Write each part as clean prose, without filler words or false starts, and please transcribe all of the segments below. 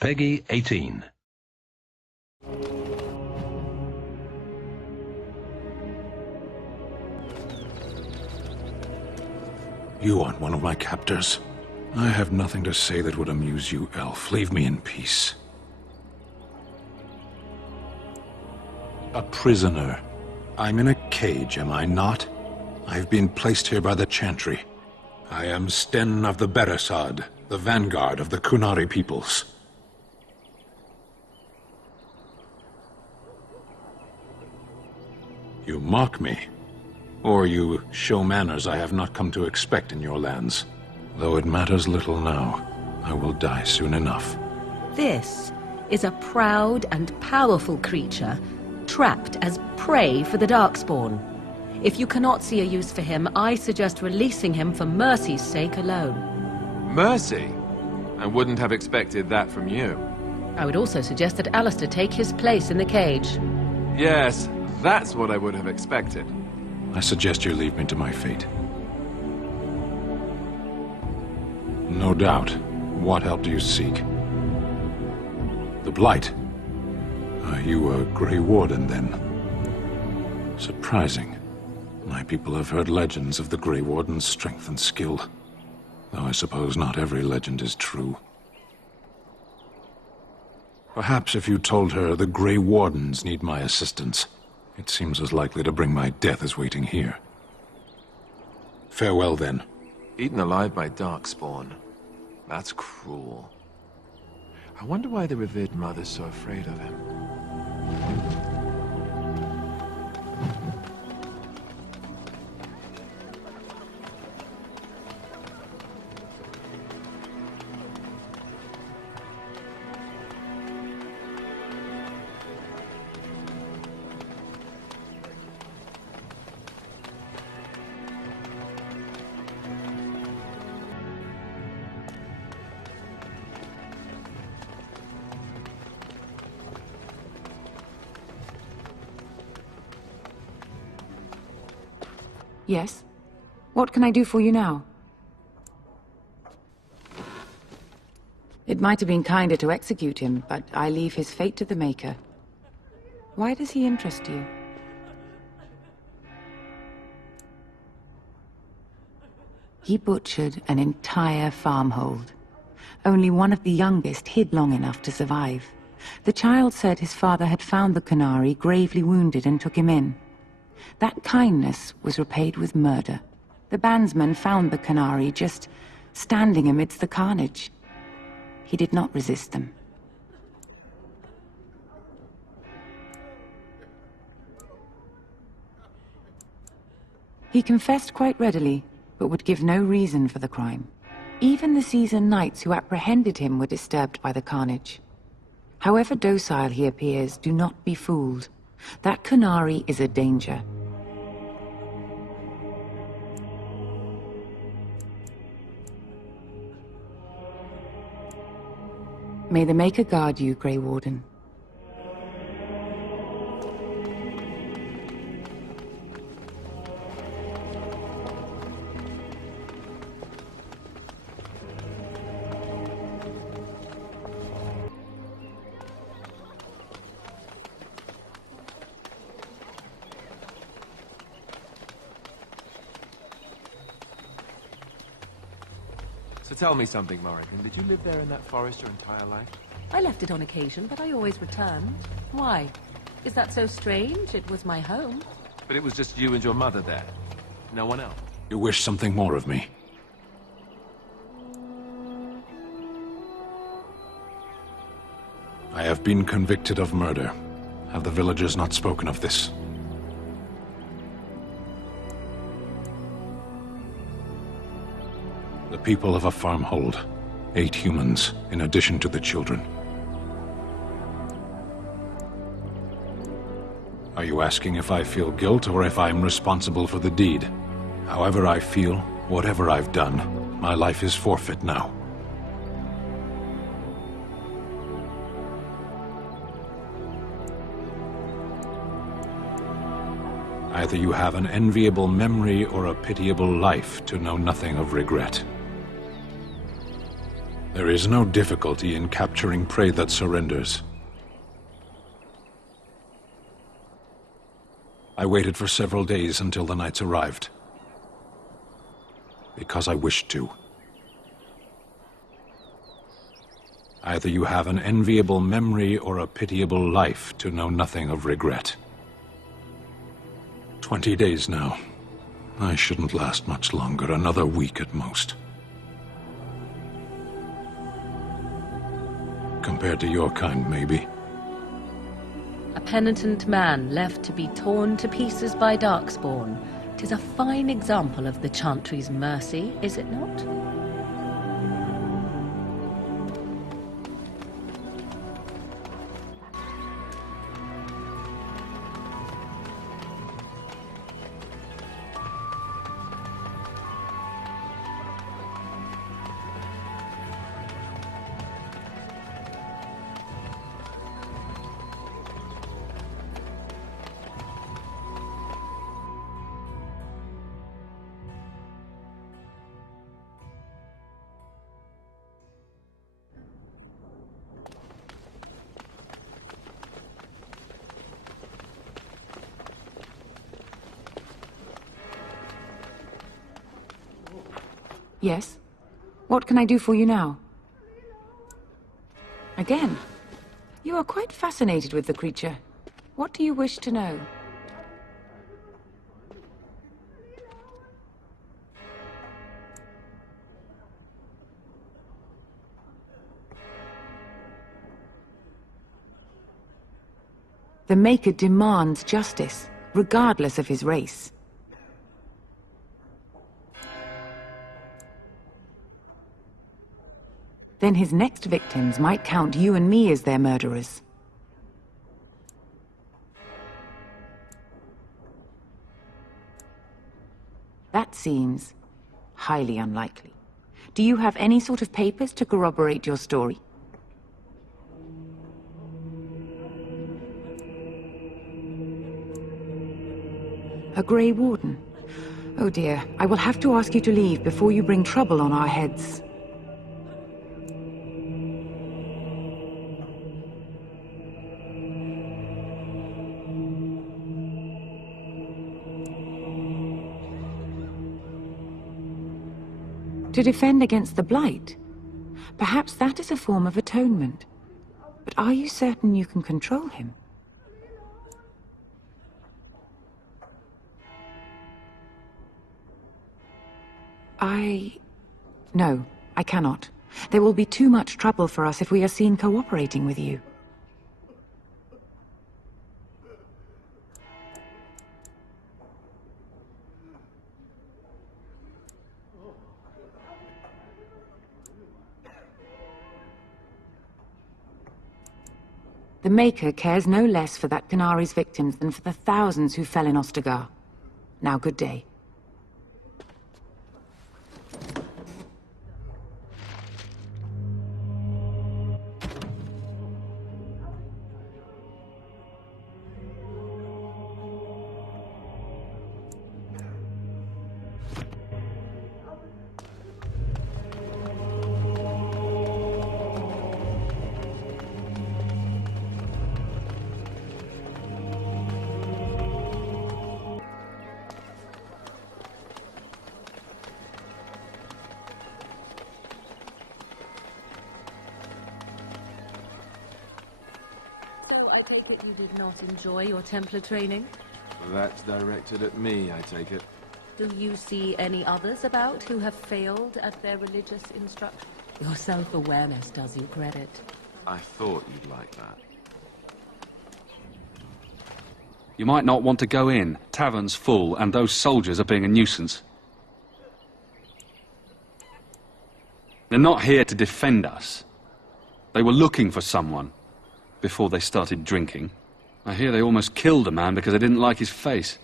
Pt8. You aren't one of my captors. I have nothing to say that would amuse you, elf. Leave me in peace. A prisoner. I'm in a cage, am I not? I've been placed here by the Chantry. I am Sten of the Beresad, the vanguard of the Qunari peoples. You mock me, or you show manners I have not come to expect in your lands. Though it matters little now, I will die soon enough. This is a proud and powerful creature, trapped as prey for the Darkspawn. If you cannot see a use for him, I suggest releasing him for mercy's sake alone. Mercy? I wouldn't have expected that from you. I would also suggest that Alistair take his place in the cage. Yes, that's what I would have expected. I suggest you leave me to my fate. No doubt. What help do you seek? The Blight. Are you a Grey Warden, then? Surprising. My people have heard legends of the Grey Warden's strength and skill. Though I suppose not every legend is true. Perhaps if you told her the Grey Wardens need my assistance, it seems as likely to bring my death as waiting here. Farewell, then. Eaten alive by Darkspawn. That's cruel. I wonder why the revered mother's so afraid of him. Yes? What can I do for you now? It might have been kinder to execute him, but I leave his fate to the Maker. Why does he interest you? He butchered an entire farmhold. Only one of the youngest hid long enough to survive. The child said his father had found the Qunari gravely wounded and took him in. That kindness was repaid with murder. The bandsman found the Qunari just standing amidst the carnage. He did not resist them. He confessed quite readily, but would give no reason for the crime. Even the seasoned knights who apprehended him were disturbed by the carnage. However docile he appears, do not be fooled. That Qunari is a danger. May the Maker guard you, Grey Warden. So tell me something, Morrigan. Did you live there in that forest your entire life? I left it on occasion, but I always returned. Why? Is that so strange? It was my home. But it was just you and your mother there. No one else. You wish something more of me? I have been convicted of murder. Have the villagers not spoken of this? The people of a farmhold. 8 humans, in addition to the children. Are you asking if I feel guilt or if I'm responsible for the deed? However I feel, whatever I've done, my life is forfeit now. Either you have an enviable memory or a pitiable life to know nothing of regret. There is no difficulty in capturing prey that surrenders. I waited for several days until the knights arrived. Because I wished to. Either you have an enviable memory or a pitiable life to know nothing of regret. 20 days now. I shouldn't last much longer, another week at most. Compared to your kind, maybe. A penitent man left to be torn to pieces by Darkspawn. 'Tis a fine example of the Chantry's mercy, is it not? Yes? What can I do for you now? Again? You are quite fascinated with the creature. What do you wish to know? The Maker demands justice, regardless of his race. Then his next victims might count you and me as their murderers. That seems highly unlikely. Do you have any sort of papers to corroborate your story? A Grey Warden. Oh dear, I will have to ask you to leave before you bring trouble on our heads. To defend against the Blight? Perhaps that is a form of atonement. But are you certain you can control him? No, I cannot. There will be too much trouble for us if we are seen cooperating with you. The Maker cares no less for that Qunari's victims than for the thousands who fell in Ostagar. Now, good day. I take it you did not enjoy your Templar training? That's directed at me, I take it. Do you see any others about who have failed at their religious instruction? Your self-awareness does you credit. I thought you'd like that. You might not want to go in. Tavern's full, and those soldiers are being a nuisance. They're not here to defend us. They were looking for someone before they started drinking. I hear they almost killed a man because they didn't like his face.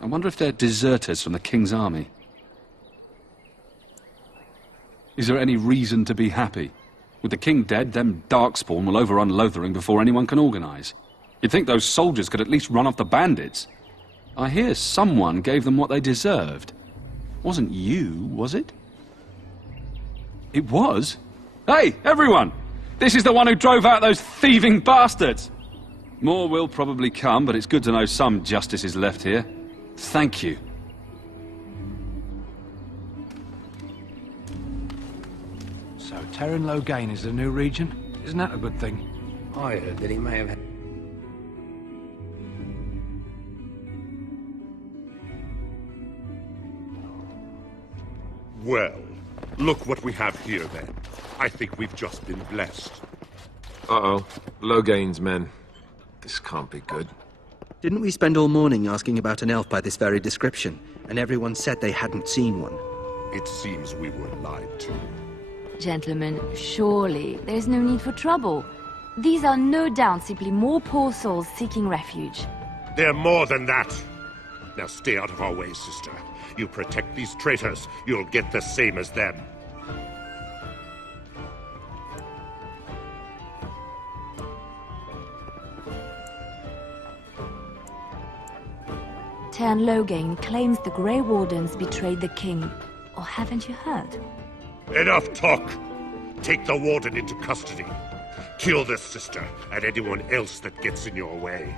I wonder if they're deserters from the King's army. Is there any reason to be happy? With the King dead, them Darkspawn will overrun Lothering before anyone can organize. You'd think those soldiers could at least run off the bandits. I hear someone gave them what they deserved. Wasn't you, was it? It was? Hey, everyone! This is the one who drove out those thieving bastards! More will probably come, but it's good to know some justice is left here. Thank you. So Terran Logain is the new regent? Isn't that a good thing? I heard that he may have had... Well, look what we have here, then. I think we've just been blessed. Uh-oh. Logain's men. This can't be good. Didn't we spend all morning asking about an elf by this very description, and everyone said they hadn't seen one? It seems we were lied to. Gentlemen, surely there's no need for trouble. These are no doubt simply more poor souls seeking refuge. They're more than that! Now stay out of our way, sister. You protect these traitors, you'll get the same as them. Tern Logain claims the Grey Wardens betrayed the king. Or haven't you heard? Enough talk! Take the warden into custody. Kill this sister and anyone else that gets in your way.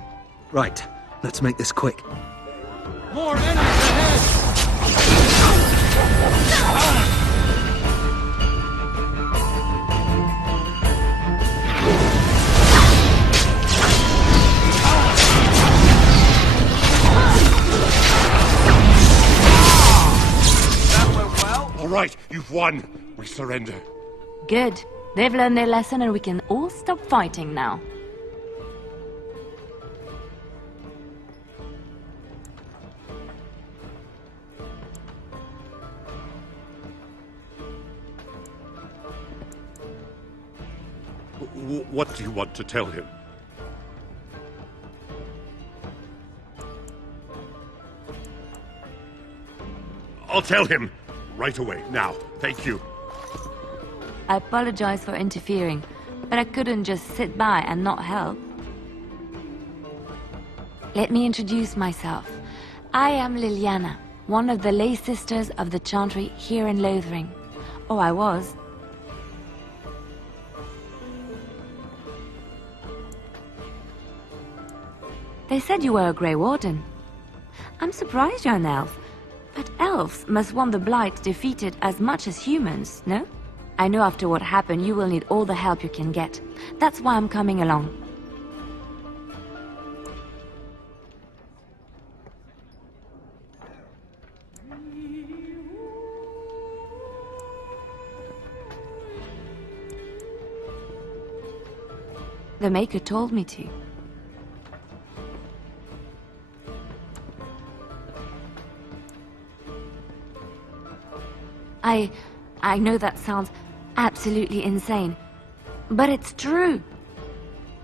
Right, let's make this quick. More enemies ahead! That went well. All right, you've won. We surrender. Good. They've learned their lesson and we can all stop fighting now. What do you want to tell him? I'll tell him right away, now. Thank you. I apologize for interfering, but I couldn't just sit by and not help. Let me introduce myself. I am Lelinna, one of the lay sisters of the Chantry here in Lothering. Or I was. They said you were a Grey Warden. I'm surprised you're an elf, but elves must want the Blight defeated as much as humans, no? I know after what happened you will need all the help you can get. That's why I'm coming along. The Maker told me to. I know that sounds absolutely insane, but it's true.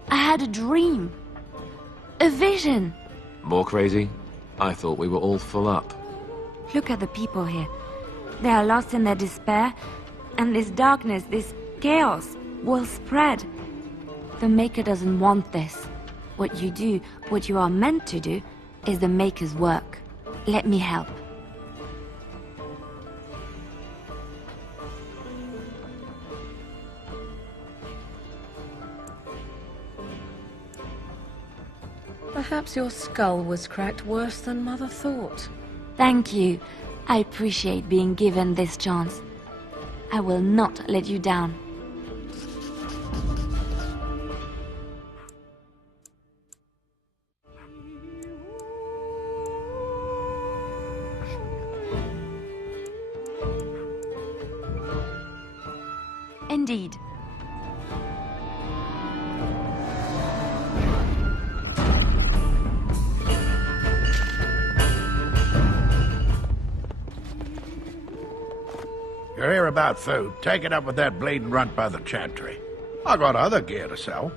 I had a dream. A vision. More crazy? I thought we were all full up. Look at the people here. They are lost in their despair, and this darkness, this chaos, will spread. The Maker doesn't want this. What you do, what you are meant to do, is the Maker's work. Let me help. Perhaps your skull was cracked worse than Mother thought. Thank you. I appreciate being given this chance. I will not let you down. Indeed. You're here about food. Take it up with that bleeding runt by the Chantry. I got other gear to sell.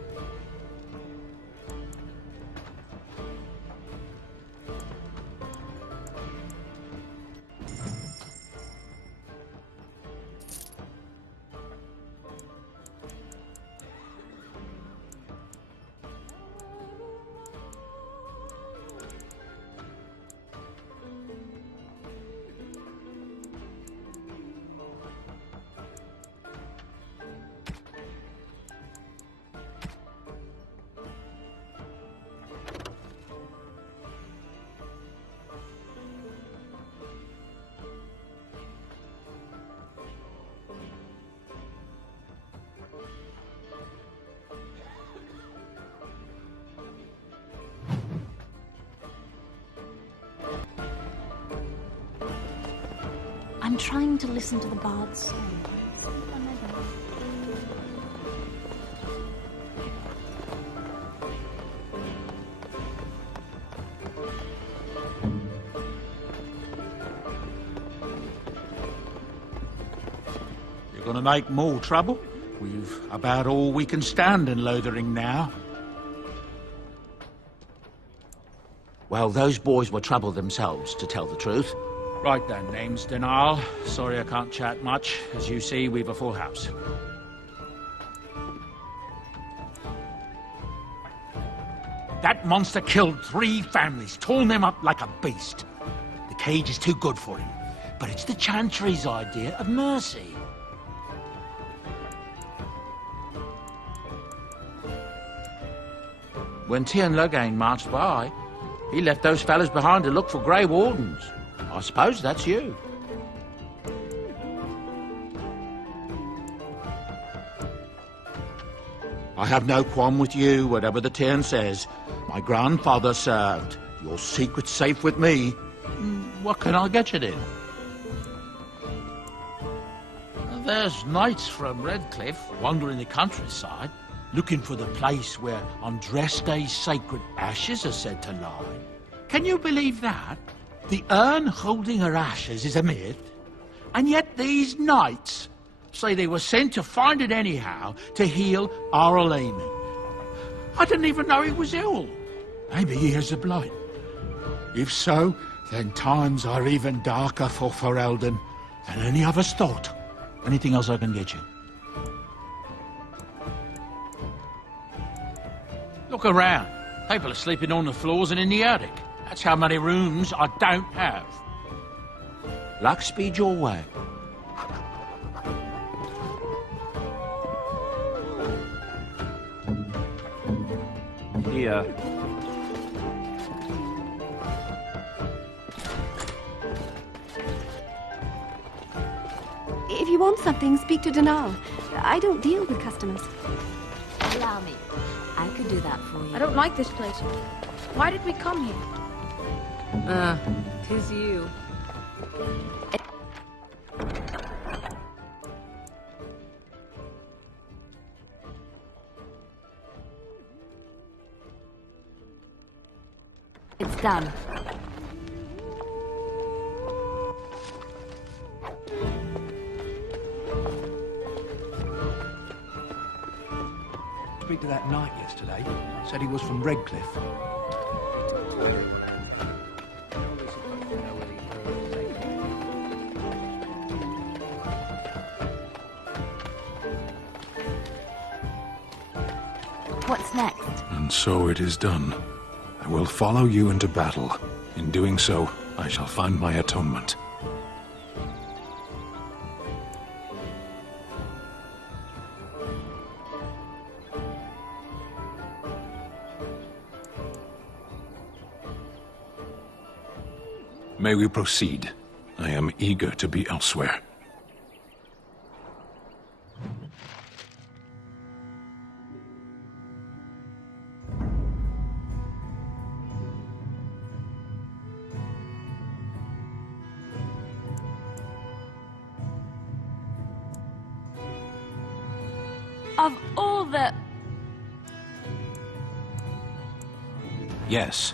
I'm trying to listen to the bard's song. You're gonna make more trouble? We've about all we can stand in lothering now. Well, those boys were trouble themselves, to tell the truth. Right then, name's Denal. Sorry I can't chat much. As you see, we've a full house. That monster killed 3 families, torn them up like a beast. The cage is too good for him, but it's the Chantry's idea of mercy. When Tien Logain marched by, he left those fellas behind to look for Grey Wardens. I suppose that's you. I have no qualm with you, whatever the Tien says. My grandfather served. Your secret's safe with me. What can I get you then? There's knights from Redcliffe wandering the countryside, looking for the place where Andraste's sacred ashes are said to lie. Can you believe that? The urn holding her ashes is a myth, and yet these knights say they were sent to find it anyhow to heal our Lelinna. I didn't even know he was ill. Maybe he has a blight. If so, then times are even darker for Ferelden than any of us thought. Anything else I can get you? Look around. People are sleeping on the floors and in the attic. That's how many rooms I don't have. Luck speed your way. Here. If you want something, speak to Denal. I don't deal with customers. Allow me. I could do that for you. I don't like this place. Why did we come here? 'Tis you. It's done. Speak to that knight yesterday. Said he was from Redcliffe. What's next? And so it is done. I will follow you into battle. In doing so, I shall find my atonement. May we proceed? I am eager to be elsewhere. Of all the... Yes,